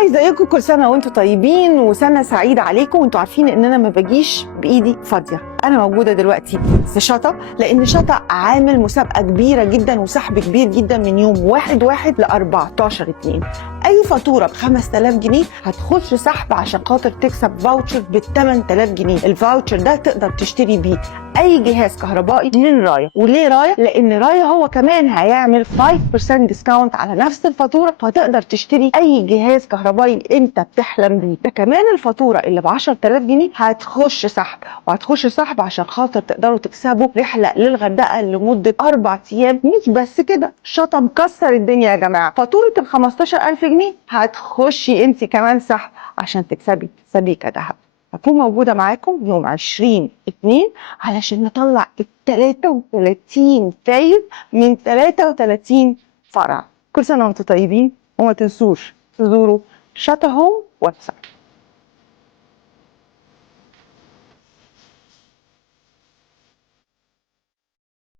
هاي، ازيكم؟ كل سنه وانتم طيبين وسنه سعيده عليكم. وانتم عارفين ان انا ما باجيش بايدي فاضيه، انا موجوده دلوقتي في شطا، لان شطا عامل مسابقه كبيره جدا وسحب كبير جدا من يوم 1/1 ل 14/2. اي فاتوره ب 5000 جنيه هتخش سحب عشان خاطر تكسب فاوتشر ب 8000 جنيه. الفاوتشر ده تقدر تشتري بيه اي جهاز كهربائي من رايا. وليه رايا؟ لان رايا هو كمان هيعمل 5% ديسكاونت على نفس الفاتوره، فتقدر تشتري اي جهاز كهربائي انت بتحلم بيه. ده كمان الفاتوره اللي ب 10000 جنيه هتخش سحب، وهتخش سحب عشان خاطر تقدروا تكسبوا رحله للغردقه لمده 4 ايام. مش بس كده، شطا مكسر الدنيا يا جماعه. فاتوره ال 15000 جنيه هتخشي انت كمان سحب عشان تكسبي سبيكه ذهب. هكون موجودة معاكم يوم 20/2 علشان نطلع ال 33 فايز من 33 فرع. كل سنة وانتم طيبين، وما تنسوش تزوروا شطا هوم ويب سايت.